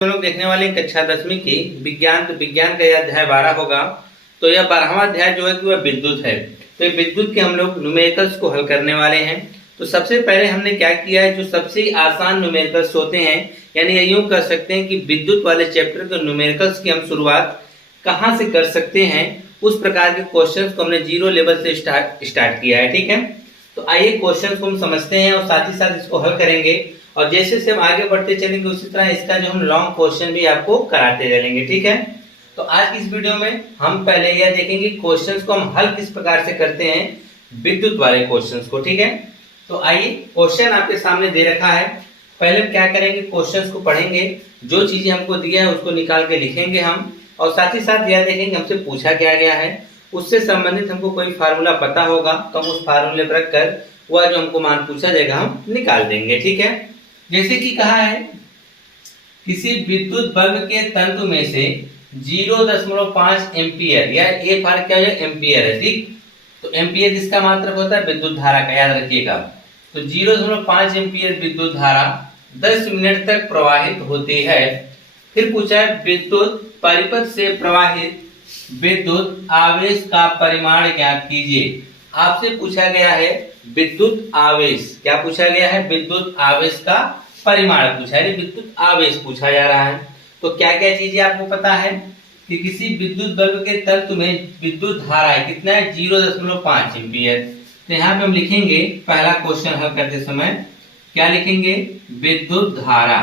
हम लोग देखने वाले हैं कक्षा 10वीं की विज्ञान। तो विज्ञान का यह अध्याय 12 होगा। तो यह 12वां अध्याय जो है कि वह विद्युत है। तो ये विद्युत के हम लोग न्यूमेरिकल्स को हल करने वाले हैं। तो सबसे पहले हमने क्या किया है, जो सबसे आसान न्यूमेरिकल्स होते हैं, यानी ये यूं कर सकते हैं कि विद्युत वाले चैप्टर के न्यूमेरिकल्स की हम शुरुआत कहाँ से कर सकते हैं, उस प्रकार के क्वेश्चंस को हमने जीरो लेवल से स्टार्ट किया है। ठीक है, तो आइए क्वेश्चंस को हम समझते हैं और साथ ही साथ इसको हल करेंगे। और जैसे जैसे हम आगे बढ़ते चलेंगे उसी तरह इसका जो हम लॉन्ग क्वेश्चन भी आपको कराते चलेंगे। ठीक है, तो आज की इस वीडियो में हम पहले यह देखेंगे क्वेश्चंस को हम हल किस प्रकार से करते हैं, विद्युत वाले क्वेश्चंस को। ठीक है, तो आइए क्वेश्चन आपके सामने दे रखा है। पहले क्या करेंगे, क्वेश्चंस को पढ़ेंगे, जो चीजें हमको दिया है उसको निकाल के लिखेंगे हम, और साथ ही साथ यह देखेंगे हमसे पूछा क्या गया है, उससे संबंधित हमको कोई फार्मूला पता होगा तो हम उस फार्मूले पर रखकर वह जो हमको मान पूछा जाएगा हम निकाल देंगे। ठीक है, जैसे कि कहा है किसी विद्युत बल्ब के तंतु में से 0.5 एम्पियर, या ए फार क्या है, एम्पियर है। ठीक, तो एम्पियर किसका मात्रक होता है, विद्युत धारा का, याद रखिएगा। तो 0.5 एम्पियर विद्युत धारा 10 मिनट तक प्रवाहित होती है। फिर पूछा है विद्युत परिपथ से प्रवाहित विद्युत आवेश का परिमाण ज्ञात कीजिए। आपसे पूछा गया है विद्युत आवेश, क्या पूछा गया है, विद्युत आवेश का परिमाण पूछा है, विद्युत आवेश पूछा जा रहा है। तो क्या क्या चीजें आपको पता है कि किसी विद्युत बल्ब के तत्व में विद्युत धारा है कितना है, 0.5 एम्पियर। तो यहाँ पे हम लिखेंगे पहला क्वेश्चन हल करते समय क्या लिखेंगे, विद्युत धारा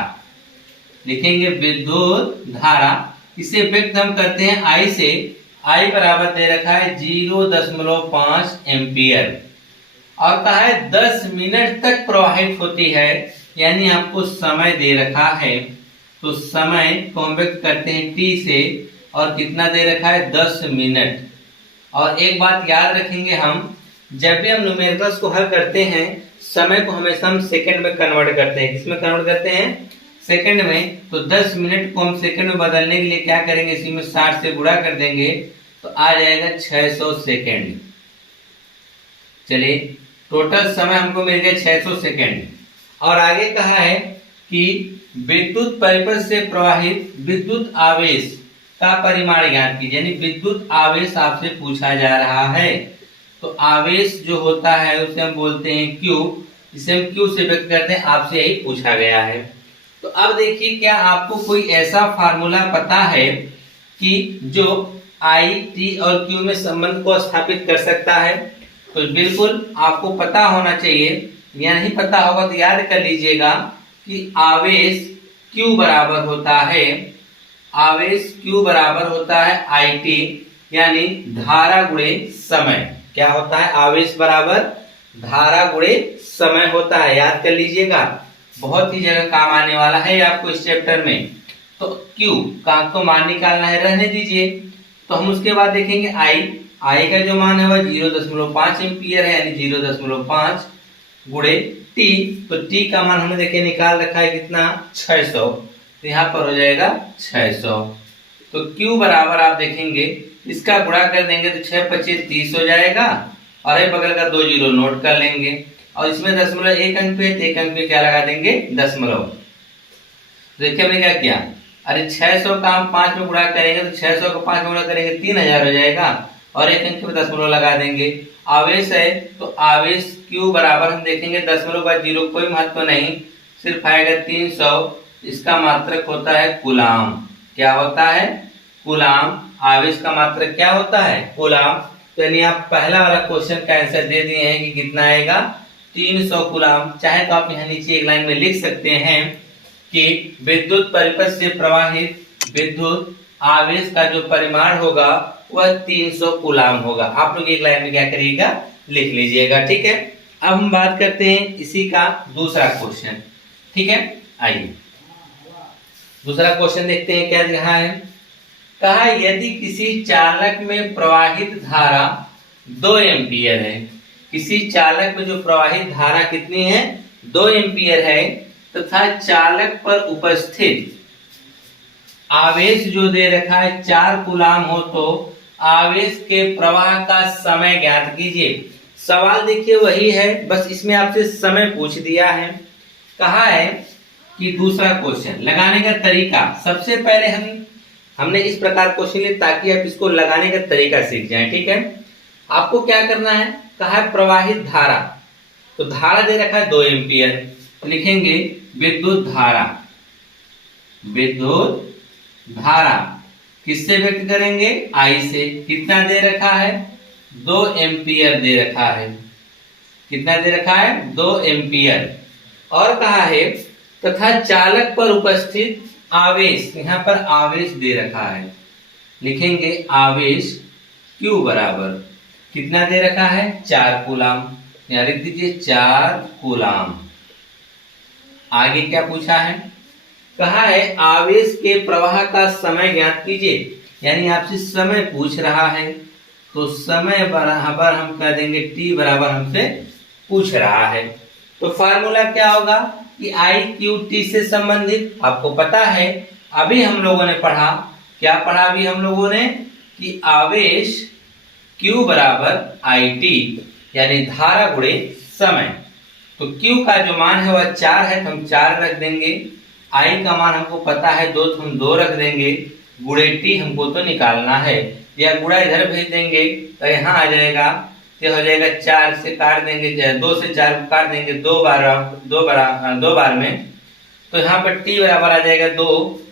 लिखेंगे, विद्युत धारा। इसे व्यक्त हम करते हैं आई से, आई बराबर दे रखा है 0.5 एम्पियर, और कहा है 10 मिनट तक प्रवाहित होती है, यानी आपको समय दे रखा है। तो समय को हम व्यक्त करते हैं टी से, और कितना दे रखा है, 10 मिनट। और एक बात याद रखेंगे, हम जब भी हम न्यूमेरिकल्स को हल करते हैं समय को हमेशा हम सेकंड में कन्वर्ट करते हैं। किसमें कन्वर्ट करते हैं, सेकंड में। तो 10 मिनट को हम सेकंड में बदलने के लिए क्या करेंगे, इसी में 60 से गुणा कर देंगे तो आ जाएगा 600 सेकेंड। चलिए, टोटल समय हमको मिल गया 600 सेकेंड। और आगे कहा है कि विद्युत परिपथ से प्रवाहित विद्युत आवेश का परिमाण ज्ञात कीजिए, यानी विद्युत आवेश आपसे पूछा जा रहा है। तो आवेश जो होता है उसे हम बोलते हैं क्यू, इसे हम क्यू से व्यक्त करते हैं, आपसे यही पूछा गया है। तो अब देखिए, क्या आपको कोई ऐसा फार्मूला पता है कि जो आई, टी और क्यू में संबंध को स्थापित कर सकता है? तो बिल्कुल आपको पता होना चाहिए, या नहीं पता होगा तो याद कर लीजिएगा कि आवेश Q बराबर होता है, आवेश Q बराबर होता है IT, यानी धारा गुणे समय। क्या होता है, आवेश बराबर धारा गुणे समय होता है, याद कर लीजिएगा, बहुत ही जगह काम आने वाला है आपको इस चैप्टर में। तो Q का आपको मान निकालना है, रहने दीजिए। तो हम उसके बाद देखेंगे I का जो मान है वह 0.5 एम्पियर है, यानी 0.5 गुणे T। तो T का मान हमने देखिए निकाल रखा है कितना, 600। तो यहाँ पर हो जाएगा 600। तो Q बराबर आप देखेंगे, इसका गुणा कर देंगे तो 6 25 30 हो जाएगा, और एक बगल का 2 जीरो नोट कर लेंगे, और इसमें दशमलव एक अंक पे, एक अंक पे क्या लगा देंगे, दशमलव। देखिए हमने क्या किया, अरे 600 का हम 5 में गुणा करेंगे तो 600 का 5 में गुणा करेंगे 3000 हो जाएगा, और एक अंक पे दशमलव लगा देंगे। आवेश है तो आवेश Q बराबर हम देखेंगे दशमलव का जीरो, कोई महत्व नहीं, सिर्फ आएगा 300। इसका मात्रक होता है कूलाम। क्या होता है, कूलाम। आवेश का मात्रक क्या होता है, कूलाम। तो यानी आप पहला वाला क्वेश्चन का आंसर दे दिए हैं कि कितना आएगा, 300 कूलाम। चाहे तो आप यहाँ नीचे एक लाइन में लिख सकते हैं कि विद्युत परिपथ से प्रवाहित विद्युत आवेश का जो परिमाण होगा वह 300 कूलाम होगा। आप लोग एक लाइन में क्या करिएगा, लिख लीजिएगा। ठीक है, अब हम बात करते हैं इसी का दूसरा क्वेश्चन। ठीक है, आइए दूसरा क्वेश्चन देखते हैं क्या कहा है। कहा यदि किसी चालक में प्रवाहित धारा 2 एम्पियर है, किसी चालक में जो प्रवाहित धारा कितनी है, 2 एम्पियर है, तथा चालक पर उपस्थित आवेश जो दे रखा है 4 कूलाम हो, तो आवेश के प्रवाह का समय ज्ञात कीजिए। सवाल देखिए वही है, बस इसमें आपसे समय पूछ दिया है। कहा है कि दूसरा क्वेश्चन लगाने का तरीका। सबसे पहले हमने इस प्रकार क्वेश्चन लिए ताकि आप इसको लगाने का तरीका सीख जाएं। ठीक है, आपको क्या करना है, कहा है प्रवाहित धारा, तो धारा दे रखा है 2 एम्पियर, तो लिखेंगे विद्युत धारा। विद्युत धारा किससे व्यक्त करेंगे, आई से। कितना दे रखा है, 2 एम्पियर दे रखा है। कितना दे रखा है, 2 एम्पियर। और कहा है तथा चालक पर उपस्थित आवेश, यहां पर आवेश दे रखा है, लिखेंगे आवेश Q बराबर कितना दे रखा है, 4 कूलाम, यहां लिख दीजिए 4 कूलाम। आगे क्या पूछा है, कहा है आवेश के प्रवाह का समय ज्ञात कीजिए, यानी आपसे समय पूछ रहा है, तो समय बराबर हम कह देंगे t बराबर हमसे पूछ रहा है, तो फार्मूला क्या होगा कि आई क्यू टी से संबंधित। आपको पता है अभी हम लोगों ने पढ़ा, क्या पढ़ा अभी हम लोगों ने, कि आवेश Q बराबर आई टी, यानी धारा गुणे समय। तो Q का जो मान है वह 4 है, तो हम 4 रख देंगे। I का मान हमको पता है 2, तो हम 2 रख देंगे। गुणे T हमको तो निकालना है, या गुणा इधर भेज देंगे तो यहाँ आ जाएगा, तो हो जाएगा 4 से काट देंगे, 2 से 4 काट देंगे 2 बार में, तो यहाँ पर T बराबर आ जाएगा 2,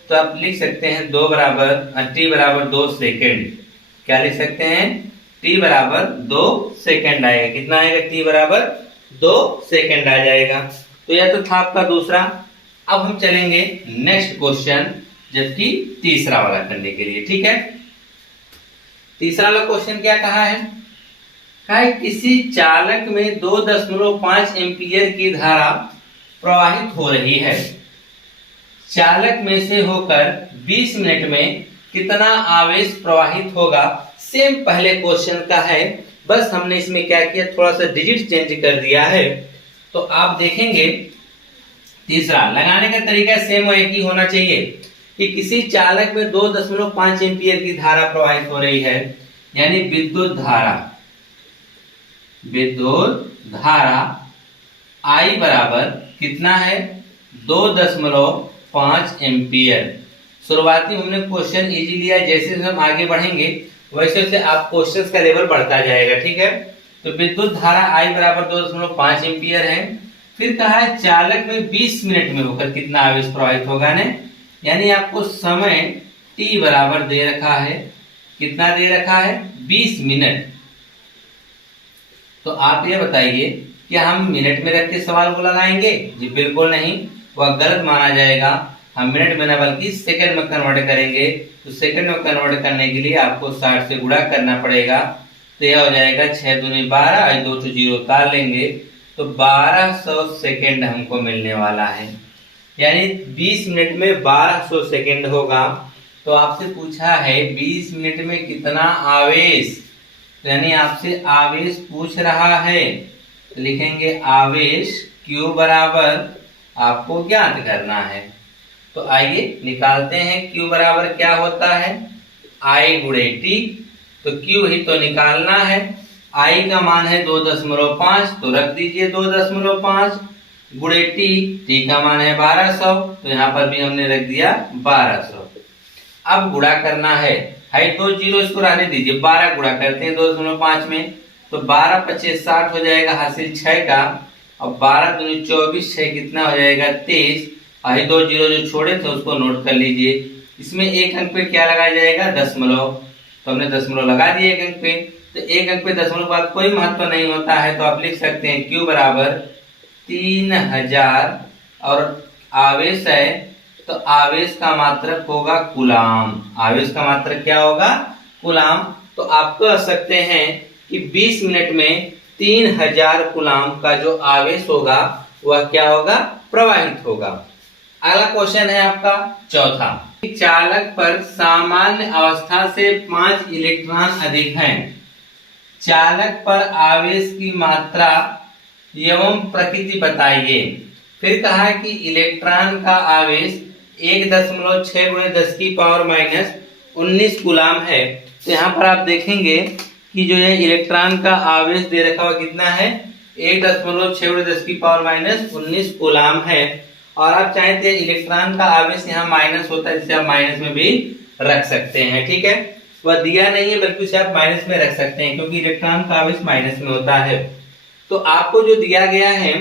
तो आप लिख सकते हैं 2 बराबर T बराबर 2 सेकेंड। क्या लिख सकते हैं, T बराबर 2 सेकेंड आएगा। कितना आएगा, T बराबर 2 सेकेंड आ जाएगा। तो यह तो था आपका दूसरा। अब हम चलेंगे नेक्स्ट क्वेश्चन, जबकि तीसरा वाला करने के लिए। ठीक है, तीसरा वाला क्वेश्चन क्या कहा है, किसी चालक में 2.5 एम्पियर की धारा प्रवाहित हो रही है। चालक में से होकर 20 मिनट में कितना आवेश प्रवाहित होगा। सेम पहले क्वेश्चन का है, बस हमने इसमें क्या किया, थोड़ा सा डिजिट चेंज कर दिया है। तो आप देखेंगे तीसरा लगाने का तरीका सेम एक ही होना चाहिए, कि किसी चालक में 2.5 एम्पियर की धारा प्रवाहित हो रही है, यानी विद्युत धारा। विद्युत धारा I बराबर कितना है, 2.5 एम्पियर। शुरुआती हमने क्वेश्चन इजी लिया, जैसे हम आगे बढ़ेंगे वैसे वैसे आप क्वेश्चंस का लेवल बढ़ता जाएगा। ठीक है, तो विद्युत धारा I बराबर 2.5 एम्पियर है। फिर कहा है चालक में 20 मिनट में होकर कितना आवेश प्रवाहित होगा ने, यानी आपको समय T बराबर दे रखा है, कितना दे रखा है, 20 मिनट। तो आप ये बताइए कि हम मिनट में रख के सवाल को लगाएंगे, जी बिल्कुल नहीं, वह गलत माना जाएगा। हम मिनट में न बल्कि सेकंड में कन्वर्ट करेंगे। तो सेकंड में कन्वर्ट करने के लिए आपको 60 से गुणा करना पड़ेगा, तो यह हो जाएगा 6 दूनी 12, 2 तो 0 उतार लेंगे, तो 1200 सेकंड हमको मिलने वाला है, यानी 20 मिनट में 1200 सेकंड होगा। तो आपसे पूछा है 20 मिनट में कितना आवेश, यानी आपसे आवेश पूछ रहा है, तो लिखेंगे आवेश Q बराबर आपको ज्ञात करना है। तो आइए निकालते हैं, Q बराबर क्या होता है, I गुणे T, तो Q ही तो निकालना है। I का मान है 2.5, तो रख दीजिए 2.5 गुणे T का मान है 1200, तो यहाँ पर भी हमने रख दिया 1200। अब गुणा करना है, 2 0 इसको रहने दीजिए, 12 गुणा करते हैं 2.5 में, तो 12 25 60 हो जाएगा, हासिल 6 का, और 12 दूनी 24, 6 कितना हो जाएगा 23। 2 0 जो छोड़े थे उसको नोट कर लीजिए। इसमें एक अंक पे क्या लगाया जाएगा, दशमलव, तो हमने दशमलव लगा दिया एक अंक पे। तो एक अंक पे दशमलव बाद कोई महत्व नहीं होता है, तो आप लिख सकते हैं Q बराबर 3000, और आवेश है तो आवेश का मात्रक होगा कूलाम। आवेश का मात्रक क्या होगा, कूलाम। तो आप कह सकते हैं कि 20 मिनट में 3000 कूलाम का जो आवेश होगा वह क्या होगा, प्रवाहित होगा। अगला क्वेश्चन है आपका चौथा, चालक पर सामान्य अवस्था से 5 इलेक्ट्रॉन अधिक हैं। चालक पर आवेश की मात्रा एवं प्रकृति बताइए। फिर कहा कि इलेक्ट्रॉन का आवेश 1.6 गुणे 10 की पावर माइनस 19 कूलाम है। तो यहाँ पर आप देखेंगे कि जो ये इलेक्ट्रॉन का आवेश दे रखा हुआ कितना है, 1.6 गुणे 10 की पावर माइनस 19 कूलाम है। और आप चाहें तो इलेक्ट्रॉन का आवेश यहाँ माइनस होता है, जिसे आप माइनस में भी रख सकते हैं। ठीक है, वह दिया नहीं है बल्कि उसे आप माइनस में रख सकते हैं क्योंकि इलेक्ट्रॉन का आवेश माइनस में होता है। तो आपको जो दिया गया है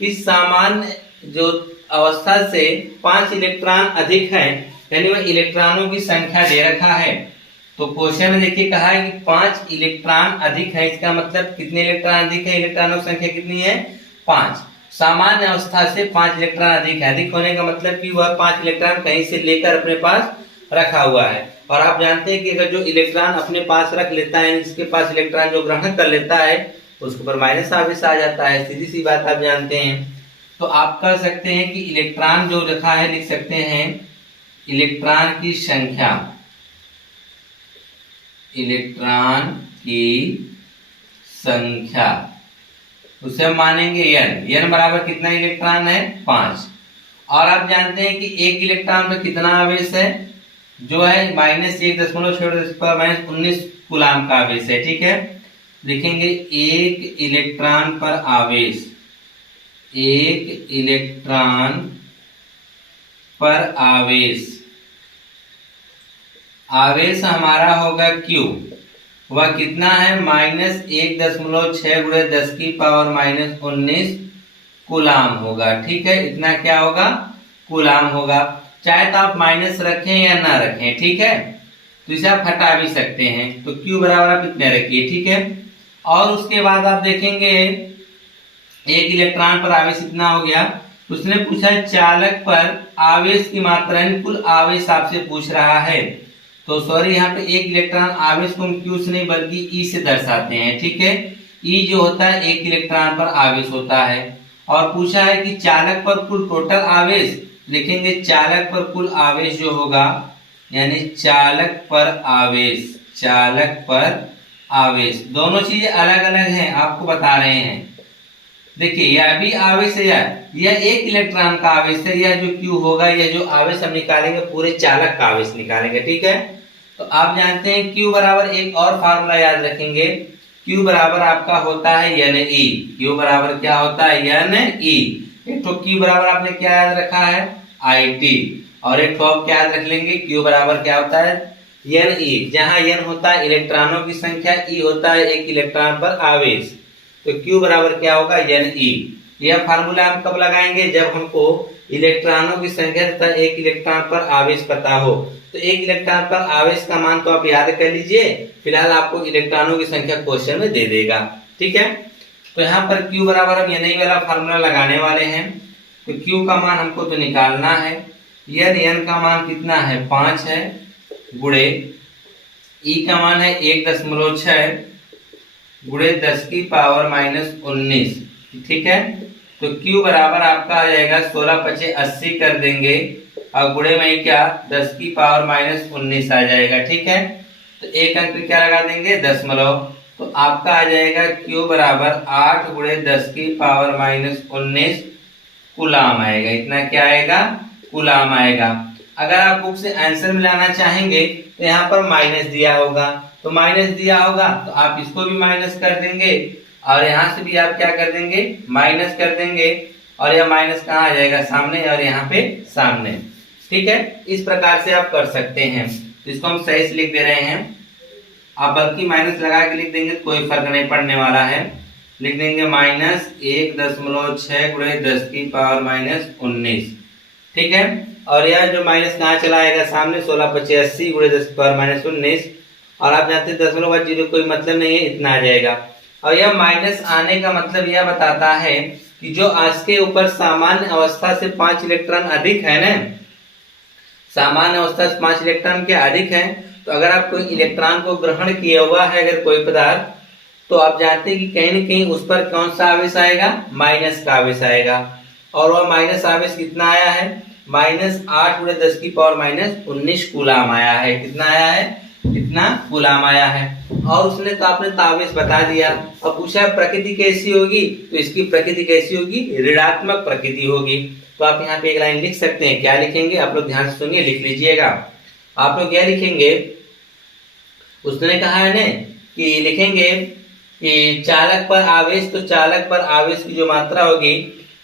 कि सामान्य जो अवस्था से 5 इलेक्ट्रॉन अधिक है, यानी वह इलेक्ट्रॉनों की संख्या दे रखा है। तो क्वेश्चन में देखिए कहा है कि 5 इलेक्ट्रॉन अधिक है, इसका मतलब कितने इलेक्ट्रॉन अधिक है, इलेक्ट्रॉनों की संख्या कितनी है 5। सामान्य अवस्था से 5 इलेक्ट्रॉन अधिक है, अधिक होने का मतलब कि वह 5 इलेक्ट्रॉन कहीं से लेकर अपने पास रखा हुआ है। और आप जानते हैं कि अगर जो इलेक्ट्रॉन अपने पास रख लेता है, जिसके पास इलेक्ट्रॉन जो ग्रहण कर लेता है, उसके ऊपर माइनस आवेश आ जाता है, सीधी सी बात आप जानते हैं। तो आप कह सकते हैं कि इलेक्ट्रॉन जो रखा है, लिख सकते हैं इलेक्ट्रॉन की संख्या, इलेक्ट्रॉन की संख्या उसे हम मानेंगे n बराबर कितना इलेक्ट्रॉन है 5। और आप जानते हैं कि एक इलेक्ट्रॉन में कितना आवेश है, जो है -1.6 कूलाम का आवेश है। ठीक है, लिखेंगे एक इलेक्ट्रॉन पर आवेश, एक इलेक्ट्रॉन पर आवेश, आवेश हमारा होगा Q, वह कितना है -1.6 × 10⁻⁻19 कूलाम होगा। ठीक है, इतना क्या होगा कूलाम होगा। चाहे तो आप माइनस रखें या ना रखें, ठीक है, तो इसे आप हटा भी सकते हैं। तो Q बराबर आप इतने रखिए। ठीक है, और उसके बाद आप देखेंगे एक इलेक्ट्रॉन पर आवेश इतना हो गया। उसने पूछा चालक पर आवेश की मात्रा, कुल आवेश आपसे पूछ रहा है। तो सॉरी, यहाँ पे एक इलेक्ट्रॉन आवेश को हम Q से नहीं बल्कि E से दर्शाते हैं। ठीक है, E जो होता है एक इलेक्ट्रॉन पर आवेश होता है। और पूछा है कि चालक पर कुल टोटल आवेश, लिखेंगे चालक पर कुल आवेश जो होगा, यानी चालक पर आवेश, चालक पर आवेश, दोनों चीजें अलग अलग हैं, आपको बता रहे हैं। देखिए यह भी आवेश है, यह एक इलेक्ट्रॉन का आवेश है, यह जो Q होगा, यह जो आवेश हम निकालेंगे पूरे चालक का आवेश निकालेंगे। ठीक है, तो आप जानते हैं Q बराबर एक और फार्मूला याद रखेंगे, Q बराबर आपका होता है Ne। Q बराबर क्या होता है Ne। एक तो Q बराबर आपने क्या याद रखा है IT, और एक तो आप क्या याद रख लेंगे Q बराबर क्या होता है Ne, जहां N होता है इलेक्ट्रॉनों की संख्या, E होता है एक इलेक्ट्रॉन पर आवेश। तो Q बराबर क्या होगा Ne। यह फार्मूला हम कब लगाएंगे, जब हमको इलेक्ट्रॉनों की संख्या तथा एक इलेक्ट्रॉन पर आवेश पता हो। तो एक इलेक्ट्रॉन पर आवेश का मान तो आप याद कर लीजिए, फिलहाल आपको इलेक्ट्रॉनों की संख्या क्वेश्चन में दे देगा। ठीक है, तो यहाँ पर Q बराबर हम Ne वाला फार्मूला लगाने वाले हैं। तो Q का मान हमको तो निकालना है, N का मान कितना है 5 है, गुणे E का मान है 1.6 गुणे 10⁻⁻19। ठीक है, तो Q बराबर आपका आ जाएगा 16×5 80 कर देंगे, और गुणे में क्या 10⁻⁻19 आ जाएगा। ठीक है, तो एक अंक क्या लगा देंगे दशमलव, तो आपका आ जाएगा Q बराबर 8 गुणे 10⁻⁻19 कूलाम आएगा। इतना क्या आएगा कूलाम आएगा। अगर आप बुक से आंसर मिलाना चाहेंगे तो यहाँ पर माइनस दिया होगा, तो माइनस दिया होगा तो आप इसको भी माइनस कर देंगे, और यहाँ से भी आप क्या कर देंगे माइनस कर देंगे, और यह माइनस कहाँ आ जाएगा सामने, और यहाँ पे सामने। ठीक है, इस प्रकार से आप कर सकते हैं। तो इसको हम सही से लिख दे रहे हैं, आप बल्कि माइनस लगा के लिख देंगे तो कोई फर्क नहीं पड़ने वाला है। लिख देंगे -1.6 गुणे 10⁻⁻19। ठीक है, और यह जो माइनस कहाँ चला आएगा सामने, 16×5 80 गुणे 10⁻⁻19, और आप जानते हैं दशमलव बाद जीरो कोई मतलब नहीं है, इतना आ जाएगा। और यह माइनस आने का मतलब यह बताता है कि जो आज के ऊपर सामान्य अवस्था से 5 इलेक्ट्रॉन अधिक है ना, सामान्य अवस्था से 5 इलेक्ट्रॉन के अधिक है, तो अगर आप कोई इलेक्ट्रॉन को ग्रहण किया हुआ है अगर कोई पदार्थ, तो आप जानते हैं कि कहीं न कहीं उस पर कौन सा आवेश आएगा, माइनस का आवेश आएगा। और वह माइनस आवेश कितना आया है, -8 गुणे 10⁻⁻19 कूलाम आया है। कितना आया है, कितना कूलाम आया है। और उसने तो आपने आवेश बता दिया। अब पूछा प्रकृति कैसी होगी, तो इसकी प्रकृति कैसी होगी, ऋणात्मक प्रकृति होगी। तो आप यहाँ पे एक लाइन लिख सकते हैं, क्या लिखेंगे आप लोग ध्यान से सुनिए, लिख लीजिएगा। आप लोग क्या लिखेंगे, उसने कहा है ना कि लिखेंगे कि चालक पर आवेश, तो चालक पर आवेश की जो मात्रा होगी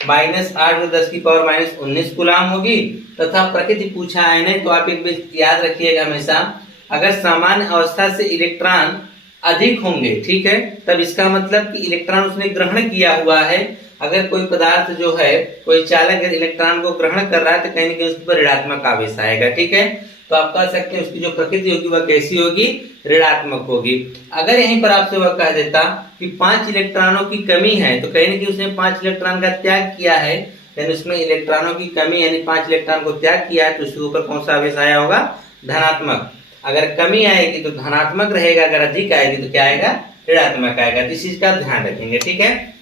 -8×10⁻⁻19 कूलाम होगी। तथा प्रकृति पूछा है ने, तो आप एक बात याद रखिएगा हमेशा, अगर सामान्य अवस्था से इलेक्ट्रॉन अधिक होंगे, ठीक है, तब इसका मतलब कि इलेक्ट्रॉन उसने ग्रहण किया हुआ है। अगर कोई पदार्थ जो है, कोई चालक इलेक्ट्रॉन को ग्रहण कर रहा है, तो कहीं ना कहीं उसके ऊपर ऋणात्मक आवेश आएगा, ठीक है। तो आप कह सकते हैं उसकी जो प्रकृति होगी वह कैसी होगी, ऋणात्मक होगी। अगर यहीं पर आपसे वह कह देता कि 5 इलेक्ट्रॉनों की कमी है, तो कहीं ना कहीं उसने 5 इलेक्ट्रॉन का त्याग किया है, यानी उसमें इलेक्ट्रॉनों की कमी यानी 5 इलेक्ट्रॉन को त्याग किया है, तो उसके ऊपर कौन सा आवेश आया होगा, धनात्मक। अगर कमी आएगी तो धनात्मक रहेगा, अगर अधिक आएगी तो क्या आएगा, ऋणात्मक आएगा। तो इस चीज का ध्यान रखेंगे, ठीक है।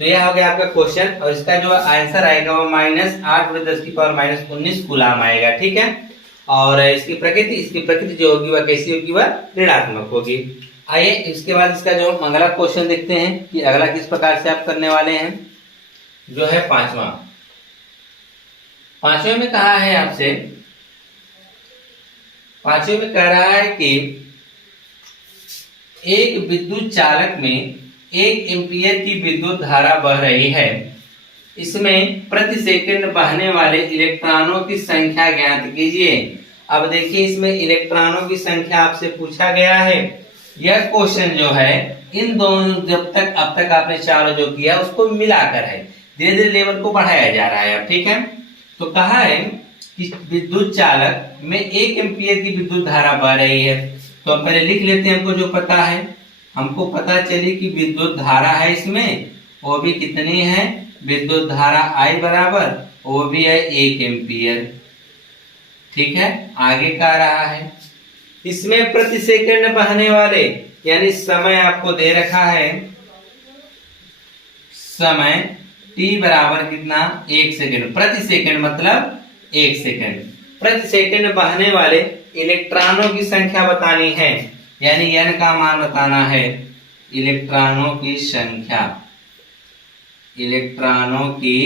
तो यह हो गया आपका क्वेश्चन, और इसका जो आंसर आएगा वो -8×10⁻⁻19 कूलाम आएगा, ठीक है। और इसकी प्रकृति जो होगी वह कैसी होगी, वह ऋणात्मक होगी। आइए इसके बाद इसका जो अगला क्वेश्चन देखते हैं कि अगला किस प्रकार से आप करने वाले हैं। जो है पांचवें में कहा है आपसे, पांचवें में कह रहा है कि एक विद्युत चालक में 1 एम्पीयर की विद्युत धारा बह रही है। इसमें प्रति सेकंड बहने वाले इलेक्ट्रॉनों की संख्या ज्ञात कीजिए। अब देखिए, इसमें इलेक्ट्रॉनों की संख्या आपसे पूछा गया है। यह क्वेश्चन जो है इन दोनों, जब तक अब तक आपने चारों जो किया उसको मिलाकर है, धीरे धीरे लेवल को बढ़ाया जा रहा है अब, ठीक है। तो कहा है कि विद्युत चालक में 1 एम्पीयर की विद्युत धारा बह रही है। तो हम पहले लिख लेते हैं, हमको जो पता है, हमको पता चली कि विद्युत धारा है इसमें, वो भी कितनी है, विद्युत धारा I बराबर, वो भी है 1 एम्पीयर, ठीक है। आगे कह रहा है इसमें प्रति सेकंड बहने वाले, यानी समय आपको दे रखा है, समय t बराबर कितना, 1 सेकंड, प्रति सेकंड मतलब 1 सेकंड, प्रति सेकंड बहने वाले इलेक्ट्रॉनों की संख्या बतानी है, यानी n का मान बताना है, इलेक्ट्रॉनों की संख्या, इलेक्ट्रॉनों की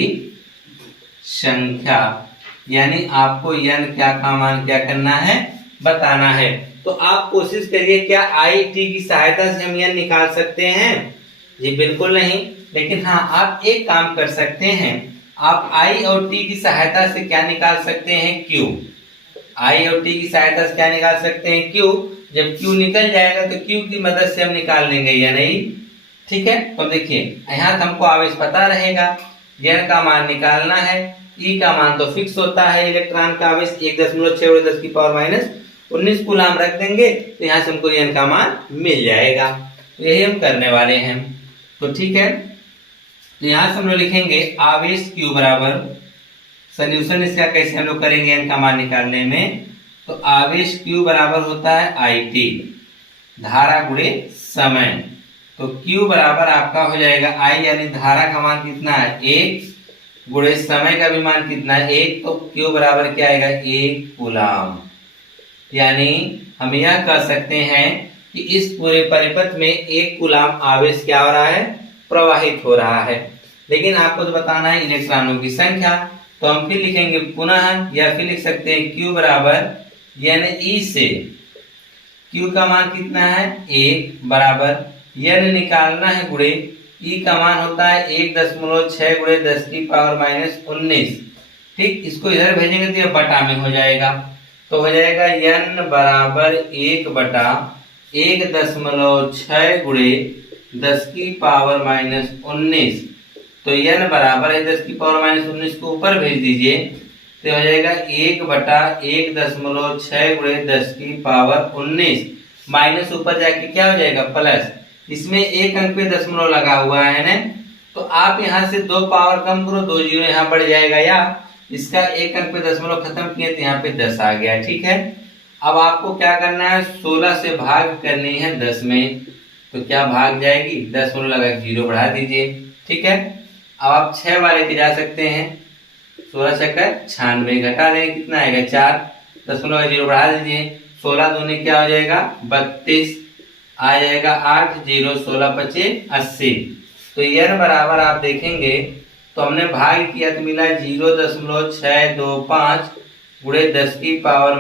संख्या, यानी आपको n क्या का मान क्या करना है, बताना है। तो आप कोशिश करिए, क्या I T की सहायता से हम n निकाल सकते हैं? जी बिल्कुल नहीं, लेकिन हाँ आप एक काम कर सकते हैं, आप I और T की सहायता से क्या निकाल सकते हैं, Q। I और T की सहायता से क्या निकाल सकते हैं, Q। जब Q निकल जाएगा तो Q की मदद से हम निकाल लेंगे या नहीं, ठीक है। तो देखिए यहाँ हमको आवेश पता रहेगा, n का मान निकालना है, E का मान तो फिक्स होता है, इलेक्ट्रॉन का आवेश 1.6×10⁻⁻19 कूलाम रख देंगे, तो यहाँ से हमको n का मान मिल जाएगा। तो यही हम करने वाले हैं, तो ठीक है। तो यहाँ से हम लोग लिखेंगे आवेश Q बराबर, सोल्यूशन इसका कैसे हम लोग करेंगे n का मान निकालने में, तो आवेश Q बराबर होता है IT, धारा गुणे समय। तो Q बराबर आपका हो जाएगा I, यानी धारा का मान कितना है, 1, गुणे समय का भी मान कितना है, 1, तो Q बराबर क्या आएगा, 1 कूलाम। यानी हम यह कह सकते हैं कि इस पूरे परिपथ में 1 कूलाम आवेश क्या हो रहा है, प्रवाहित हो रहा है। लेकिन आपको तो बताना है इलेक्ट्रॉनों की संख्या, तो हम फिर लिखेंगे पुनः, या फिर लिख सकते हैं Q बराबर, यानी E से Q का मान कितना है, 1 बराबर, n निकालना है, गुणे E का मान होता है 1.6×10⁻⁻19, ठीक। इसको इधर भेजेंगे तो यह बटा में हो जाएगा, तो हो जाएगा n बराबर 1/1.6×10⁻⁻19। तो n बराबर है 10⁻⁻19 को ऊपर भेज दीजिए, तो हो जाएगा 1/1.6×10⁻19, माइनस ऊपर जाके क्या हो जाएगा, प्लस। इसमें एक अंक पे दशमलव लगा हुआ है ना, तो आप यहाँ से 2 पावर कम करो, 2 जीरो यहाँ बढ़ जाएगा, या इसका एक अंक पे दशमलव खत्म किए तो यहाँ पे 10 आ गया, ठीक है। अब आपको क्या करना है, 16 से भाग करनी है 10 में, तो क्या भाग जाएगी, दशमलव लगा 0 बढ़ा दीजिए, ठीक है। अब आप 6 वाले के जा सकते हैं, 16 छक्का 96, घटा दें कितना आएगा, 4, दशमलव का 0 बढ़ा दीजिए, 16 दूनी क्या हो जाएगा, 32, आ जाएगा 8, 0, 16, 25, 80। तो n बराबर आप देखेंगे तो हमने भाग किया तो मिला 0.625 गुणे 10 की पावर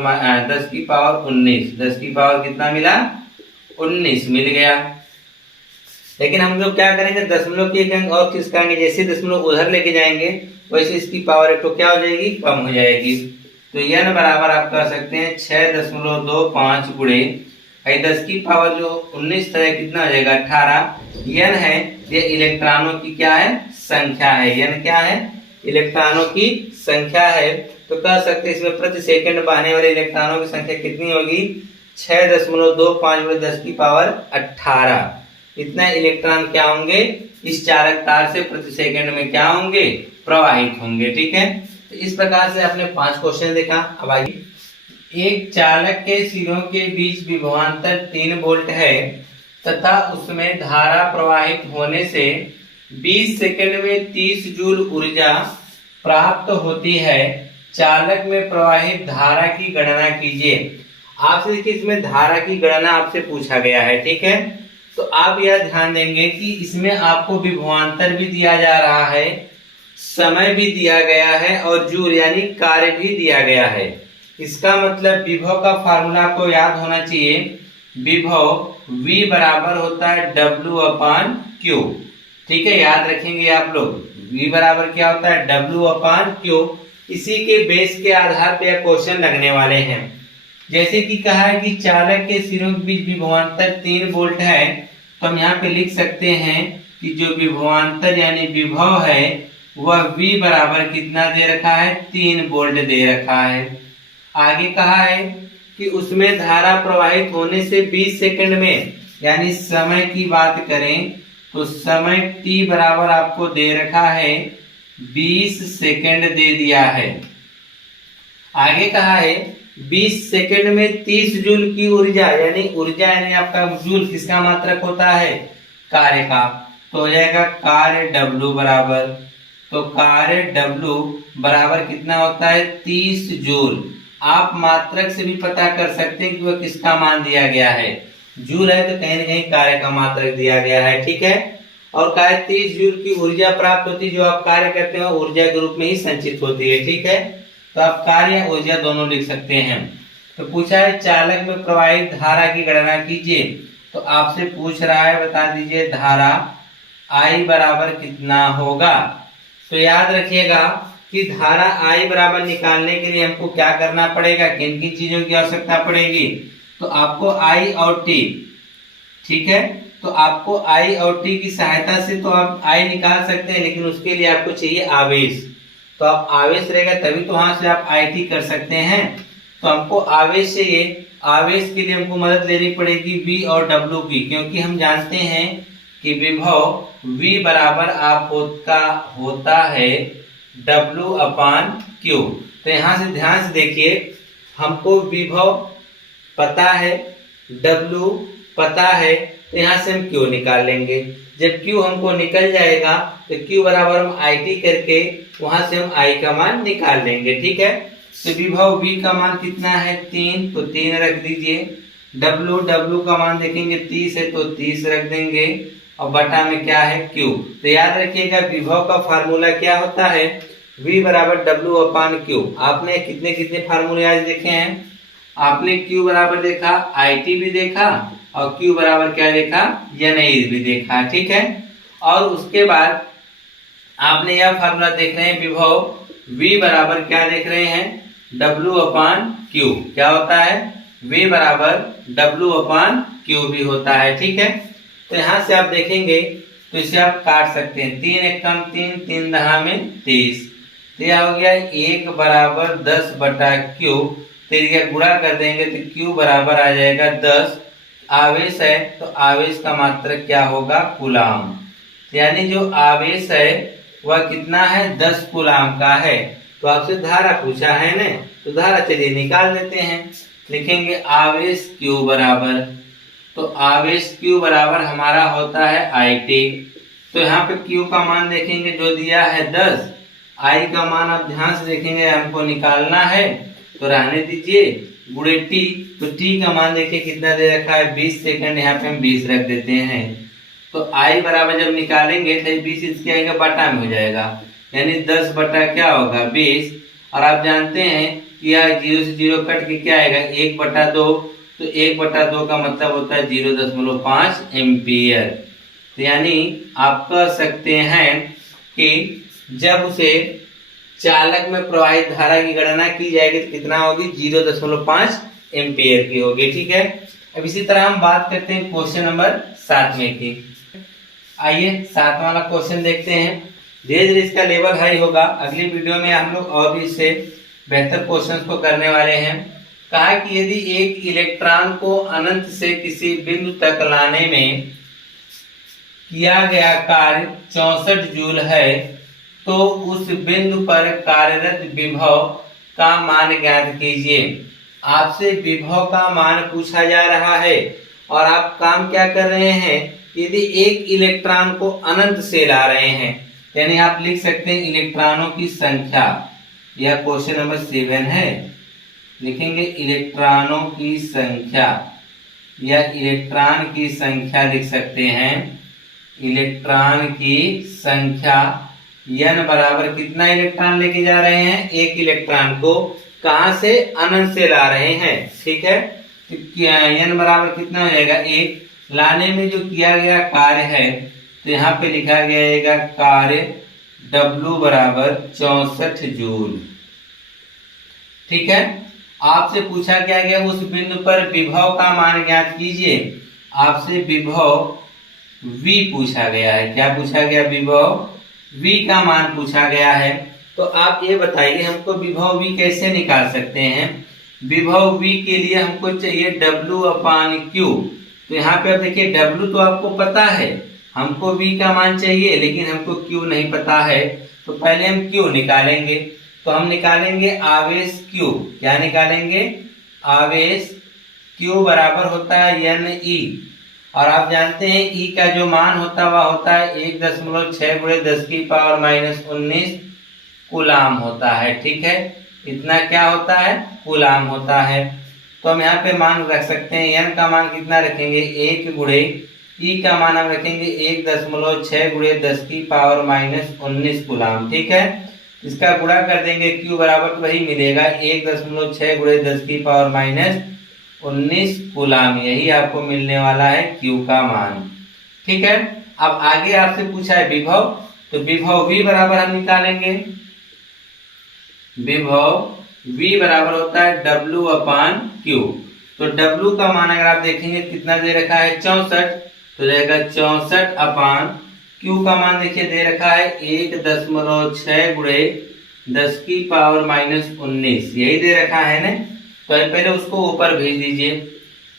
19, 10 की पावर कितना मिला, 19 मिल गया। लेकिन हम लोग क्या करेंगे, दशमलव की एक अंक और खिसकाएंगे, जैसे दशमलव उधर लेके जाएंगे वैसे इसकी पावर एक तो क्या हो जाएगी, कम हो जाएगी। तो n बराबर आप कर सकते हैं 6.25 गुणे 10 की पावर जो 19 है कितना हो जाएगा 18। n है ये इलेक्ट्रॉनों की क्या है, संख्या है। n क्या है, इलेक्ट्रॉनों की संख्या है। तो कह सकते हैं इसमें प्रति सेकंड बहने वाले इलेक्ट्रॉनों की संख्या कितनी होगी, 6.25 गुणे 10 की पावर 18। इतना इलेक्ट्रॉन क्या होंगे, इस चालक तार से प्रति सेकंड में क्या होंगे, प्रवाहित होंगे। ठीक है, तो इस प्रकार से आपने 5 क्वेश्चन देखा। अब आइए, एक चालक के सिरों के बीच विभवांतर 3 वोल्ट है तथा उसमें धारा प्रवाहित होने से 20 सेकंड में 30 जूल ऊर्जा प्राप्त होती है। चालक में प्रवाहित धारा की गणना कीजिए। आपसे देखिए इसमें धारा की गणना आपसे पूछा गया है। ठीक है, तो आप यह ध्यान देंगे कि इसमें आपको विभवांतर भी दिया जा रहा है, समय भी दिया गया है और जूल यानी कार्य भी दिया गया है। इसका मतलब विभव का फार्मूला को याद होना चाहिए। विभव V बराबर होता है W/Q। ठीक है, याद रखेंगे आप लोग, V बराबर क्या होता है, W/Q। इसी के बेस के आधार पर क्वेश्चन लगने वाले हैं। जैसे कि कहा है कि चालक के सिरों के बीच विभवांतर 3 वोल्ट है, तो हम यहाँ पे लिख सकते हैं कि जो विभवांतर यानी विभव है वह V बराबर कितना दे रखा है, 3 वोल्ट दे रखा है। आगे कहा है कि उसमें धारा प्रवाहित होने से 20 सेकंड में, यानी समय की बात करें तो समय t बराबर आपको दे रखा है 20 सेकंड दे दिया है। आगे कहा है 20 सेकंड में 30 जूल की ऊर्जा, यानी ऊर्जा यानी आपका जूल किसका मात्रक होता है, कार्य का। तो हो जाएगा कार्य W बराबर, तो कार्य W बराबर कितना होता है 30 जूल। आप मात्रक से भी पता कर सकते हैं कि वह किसका मान दिया गया है, जूल है तो कहीं ना कहीं कार्य का मात्रक दिया गया है। ठीक है, और कार्य 30 जूल की ऊर्जा प्राप्त होती है, जो आप कार्य करते हैं ऊर्जा के रूप में ही संचित होती है। ठीक है, तो आप कार्य या ऊर्जा दोनों लिख सकते हैं। तो पूछा है चालक में प्रवाहित धारा की गणना कीजिए। तो आपसे पूछ रहा है बता दीजिए धारा I बराबर कितना होगा। तो याद रखिएगा कि धारा I बराबर निकालने के लिए हमको क्या करना पड़ेगा, किन किन चीजों की आवश्यकता पड़ेगी। तो आपको I और T, ठीक है, तो आपको I और T की सहायता से तो आप I निकाल सकते हैं, लेकिन उसके लिए आपको चाहिए आवेश। तो आप आवेश रहेगा तभी तो वहां से आप IT कर सकते हैं। तो हमको आवेश चाहिए, आवेश के लिए हमको मदद लेनी पड़ेगी V और W की, क्योंकि हम जानते हैं कि विभव V बराबर आपका होता है W/Q। तो यहाँ से ध्यान से देखिए, हमको विभव पता है, W पता है, तो यहाँ से हम Q निकाल लेंगे। जब Q हमको निकल जाएगा तो Q बराबर हम IT करके वहां से हम I का मान निकाल लेंगे। ठीक है, तो विभव V का मान कितना है 3, तो 3 रख दीजिए। W का मान देखेंगे 30 है तो 30 रख देंगे, और बटा में क्या है Q। तो याद रखिएगा विभव का फार्मूला क्या होता है, V बराबर W/Q। आपने कितने कितने फार्मूले आज देखे हैं, आपने Q बराबर देखा, IT भी देखा, और Q बराबर क्या देखा, NI भी देखा। ठीक है, और उसके बाद आपने यह फार्मूला देख रहे हैं विभव V बराबर क्या देख रहे हैं, W/Q। क्या होता है, V बराबर W/Q भी होता है। ठीक है, तो यहाँ से आप देखेंगे तो इसे आप काट सकते हैं, 3 एक कम 3, 3 दहा में 30। तो यह हो गया 1 बराबर 10/Q। तो यह गुणा कर देंगे तो Q बराबर आ जाएगा 10। आवेश है तो आवेश का मात्रक क्या होगा, कूलाम। यानी जो आवेश है वह कितना है, 10 कूलाम का है। तो आपसे धारा पूछा है ना, तो धारा चलिए निकाल देते हैं। लिखेंगे आवेश Q बराबर, तो आवेश Q बराबर हमारा होता है IT। तो यहाँ पे Q का मान देखेंगे जो दिया है 10, I का मान आप ध्यान से देखेंगे हमको निकालना है, तो रहने दीजिए, गुणे T। तो T का मान देखिए कितना दे रखा है 20 सेकंड, यहाँ पे हम 20 रख देते हैं। तो I बराबर जब निकालेंगे तो 20 इसके आएगा बटा में हो जाएगा, यानी 10 बटा क्या होगा 20। और आप जानते हैं कि यह 0 से 0 कट के क्या आएगा 1/2। तो 1/2 का मतलब होता है 0.5 एम्पियर। तो यानी आप कह सकते हैं कि जब उसे चालक में प्रवाहित धारा की गणना की जाएगी तो कितना होगी, 0.5 एम्पियर की होगी। ठीक है, अब इसी तरह हम बात करते हैं क्वेश्चन नंबर 7 में की। आइए 7 वाला क्वेश्चन देखते हैं। धीरे धीरे इसका लेवल हाई होगा। अगली वीडियो में हम लोग और भी इससे बेहतर क्वेश्चन को करने वाले हैं। कहा कि यदि एक इलेक्ट्रॉन को अनंत से किसी बिंदु तक लाने में किया गया कार्य 64 जूल है तो उस बिंदु पर कार्यरत विभव का मान ज्ञात कीजिए। आपसे विभव का मान पूछा जा रहा है और आप काम क्या कर रहे हैं, यदि एक इलेक्ट्रॉन को अनंत से ला रहे हैं, यानी आप लिख सकते हैं इलेक्ट्रॉनों की संख्या। यह क्वेश्चन नंबर 7 है। लिखेंगे इलेक्ट्रॉनों की संख्या या इलेक्ट्रॉन की संख्या लिख सकते हैं। इलेक्ट्रॉन की संख्या n बराबर कितना इलेक्ट्रॉन लेके जा रहे हैं, एक इलेक्ट्रॉन को कहां से, अनंत से ला रहे हैं। ठीक है, तो n बराबर कितना हो जाएगा, 1। लाने में जो किया गया कार्य है तो यहाँ पे लिखा गया कार्य W बराबर 64 जूल। ठीक है, आपसे पूछा क्या गया, उस बिंदु पर विभव का मान ज्ञात कीजिए। आपसे विभव V पूछा गया है। क्या पूछा गया, विभव V का मान पूछा गया है। तो आप ये बताइए हमको विभव V कैसे निकाल सकते हैं। विभव V के लिए हमको चाहिए W/Q। तो यहाँ पे आप देखिए W तो आपको पता है, हमको V का मान चाहिए लेकिन हमको Q नहीं पता है। तो पहले हम Q निकालेंगे। तो हम निकालेंगे आवेश Q। क्या निकालेंगे, आवेश Q बराबर होता है NE। और आप जानते हैं E का जो मान होता है वह होता है 1.6×10⁻⁻19 कूलाम होता है। ठीक है, इतना क्या होता है, कूलाम होता है। तो हम यहाँ पे मान रख सकते हैं, n का मान कितना रखेंगे, 1 E का मान हम रखेंगे 1.6×10⁻⁻19 कूलाम। ठीक है, इसका गुणा कर देंगे Q बराबर तो वही मिलेगा 1.6×10⁻⁻19 कूलाम। यही आपको मिलने वाला है Q का मान। ठीक है, अब आगे आपसे पूछा है विभव, तो विभव V बराबर हम निकालेंगे। विभव V बराबर होता है W/Q। तो W का मान अगर आप देखेंगे कितना दे रखा है, 64, तो जाएगा 64/Q का मान देखिए दे रखा है 1.6×10⁻⁻19। यही दे रखा है ना। तो पहले उसको ऊपर भेज दीजिए।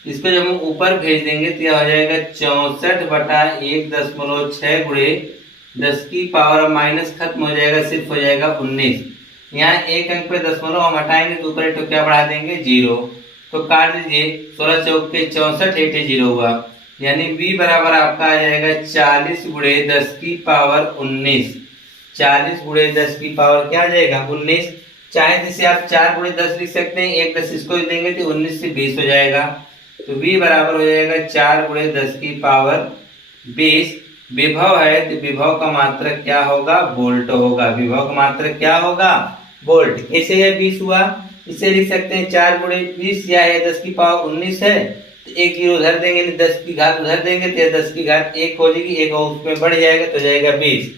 इसको जब हम ऊपर भेज देंगे तो यह हो जाएगा 64/1.6×10⁻⁻, खत्म हो जाएगा, सिर्फ हो जाएगा 19। यहाँ एक अंक पे दशमलव हम हटाएंगे तो ऊपर तो क्या बढ़ा देंगे, 0। तो काट दीजिए, 16 चौक के 64, 8 0 हुआ। यानी V बराबर आपका आ जाएगा 40×10⁻19। 40×10 क्या आ जाएगा, 19। चाहे जिसे आप 4×10 लिख सकते हैं, एक 10 इसको देंगे तो 19 से 20 हो जाएगा। तो V बराबर हो जाएगा 4×10⁻20। विभव है तो विभव का मात्रक क्या होगा, वोल्ट होगा। विभव का मात्रक क्या होगा, वोल्ट। कैसे है 20 हुआ, इसे लिख सकते हैं 4×20 या 10⁻19 है तो एक 0 उधर देंगे, 10 की घात उधर देंगे तो 10 की घात 1 हो जाएगी, एक उसमें बढ़ जाएगा तो जाएगा 20।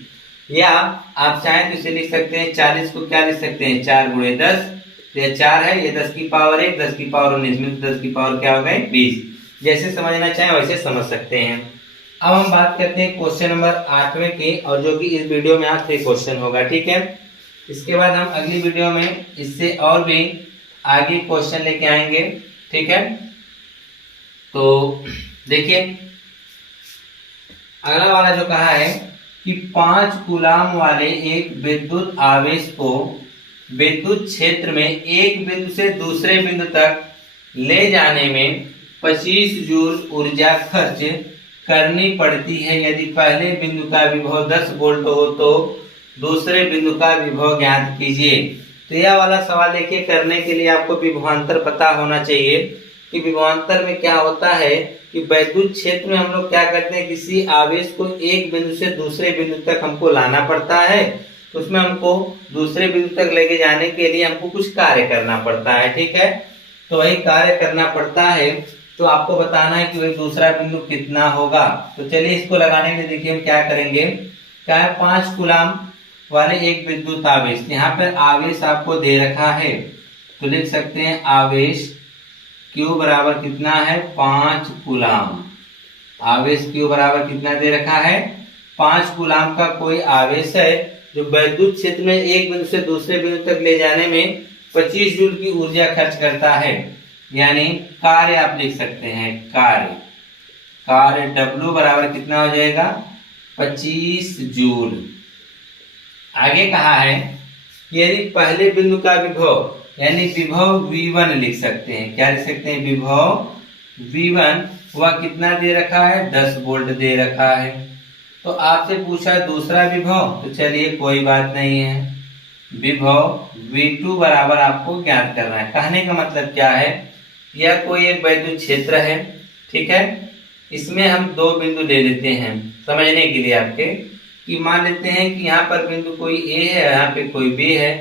या आप चाहें तो इसे लिख सकते हैं 40 को क्या लिख सकते हैं, 4×10, ये 4 है, ये 10⁻1, 10⁻19 में 10 क्या हो गए, 20। जैसे समझना चाहें वैसे समझ सकते हैं। अब हम बात करते हैं क्वेश्चन नंबर 8वें की, और जो कि इस वीडियो में आखिरी क्वेश्चन होगा। ठीक है, इसके बाद हम अगली वीडियो में इससे और भी आगे क्वेश्चन लेके आएंगे। ठीक है, तो देखिए अगला वाला जो कहा है कि 5 कूलाम वाले एक विद्युत आवेश को विद्युत क्षेत्र में एक बिंदु से दूसरे बिंदु तक ले जाने में 25 जूल ऊर्जा खर्च करनी पड़ती है। यदि पहले बिंदु का विभव 10 वोल्ट हो तो दूसरे बिंदु का विभव ज्ञात कीजिए। तो यह वाला सवाल देखिए, करने के लिए आपको विभवांतर पता होना चाहिए कि विभवांतर में क्या होता है कि वैद्युत क्षेत्र में हम लोग क्या करते हैं, किसी आवेश को एक बिंदु से दूसरे बिंदु तक हमको लाना पड़ता है। तो उसमें हमको दूसरे बिंदु तक लेके जाने के लिए हमको कुछ कार्य करना पड़ता है। ठीक है, तो वही कार्य करना पड़ता है। तो आपको बताना है कि वही दूसरा बिंदु कितना होगा। तो चलिए इसको लगाने के लिए देखिए हम क्या करेंगे। क्या है, 5 कूलाम वाले एक विद्युत आवेश, यहाँ पर आवेश आपको दे रखा है तो लिख सकते हैं आवेश Q बराबर कितना है 5 कूलाम। आवेश Q बराबर कितना दे रखा है 5 कूलाम का कोई आवेश है जो वैद्युत क्षेत्र में एक बिंदु से दूसरे बिंदु तक ले जाने में 25 जूल की ऊर्जा खर्च करता है। यानी कार्य आप लिख सकते हैं, कार्य W बराबर कितना हो जाएगा 25 जूल। आगे कहा है यदि पहले बिंदु का विभव यानी विभव V1 लिख सकते हैं। क्या लिख सकते हैं, विभव V1 वह कितना दे रखा है 10 वोल्ट दे रखा है। तो आपसे पूछा दूसरा विभव, तो चलिए कोई बात नहीं है, विभव V2 बराबर आपको ज्ञात करना है। कहने का मतलब क्या है, यह कोई एक वैद्युत क्षेत्र है, ठीक है। इसमें हम 2 बिंदु ले लेते हैं समझने के लिए आपके, कि मान लेते हैं कि यहाँ पर बिंदु कोई A है, यहाँ पे कोई B है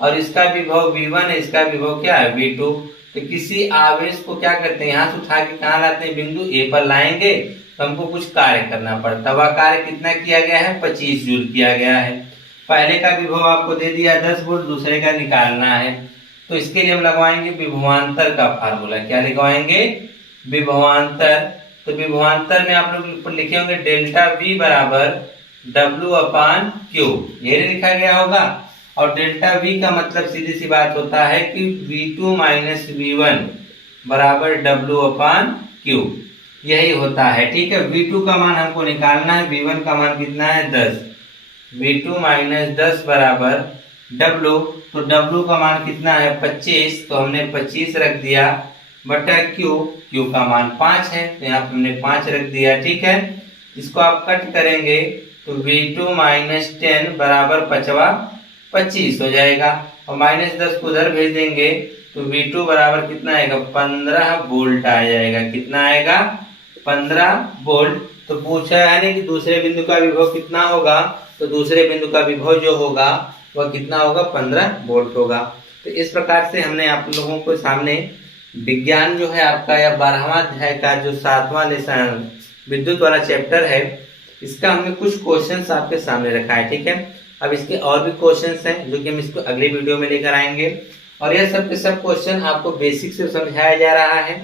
और इसका विभव V1 है, इसका विभव क्या है V2। तो किसी आवेश को क्या करते हैं, यहाँ से उठा के कहाँ लाते हैं, बिंदु A पर लाएंगे तो हमको कुछ कार्य करना पड़ता है। वह कार्य कितना किया गया है 25 जूल किया गया है। पहले का विभव आपको दे दिया 10 वोल्ट, दूसरे का निकालना है। तो इसके लिए हम लगवाएंगे विभवांतर का फार्मूला। क्या लगवाएंगे, विभवांतर। तो विभवांतर में आप लोग लिखे होंगे डेल्टा V बराबर W/Q, ये लिखा गया होगा। और डेल्टा V का मतलब सीधी सी बात होता है कि V2 माइनस V1 बराबर W/Q, यही होता है, ठीक है। V2 का मान हमको निकालना है, V1 का मान कितना है 10, V2 माइनस 10 बराबर W। तो W का मान कितना है 25, तो हमने 25 रख दिया बटा Q का मान 5 है तो यहाँ पर हमने 5 रख दिया, ठीक है। इसको आप कट करेंगे तो V2 माइनस 10 बराबर 25 हो जाएगा और माइनस 10 को उधर भेज देंगे तो V2 बराबर कितना आएगा 15 वोल्ट आ जाएगा। कितना आएगा 15 वोल्ट। तो पूछा है कि दूसरे बिंदु का विभव कितना होगा, तो दूसरे बिंदु का विभव जो होगा वह कितना होगा 15 वोल्ट होगा। तो इस प्रकार से हमने आप लोगों को सामने विज्ञान जो है आपका या 12वां अध्याय का जो 7वां लेसन विद्युत वाला चैप्टर है, इसका हमने कुछ क्वेश्चंस आपके सामने रखा है, ठीक है। अब इसके और भी क्वेश्चंस हैं जो कि हम इसको अगले वीडियो में लेकर आएंगे और यह सब के सब क्वेश्चन आपको बेसिक से समझाया जा रहा है।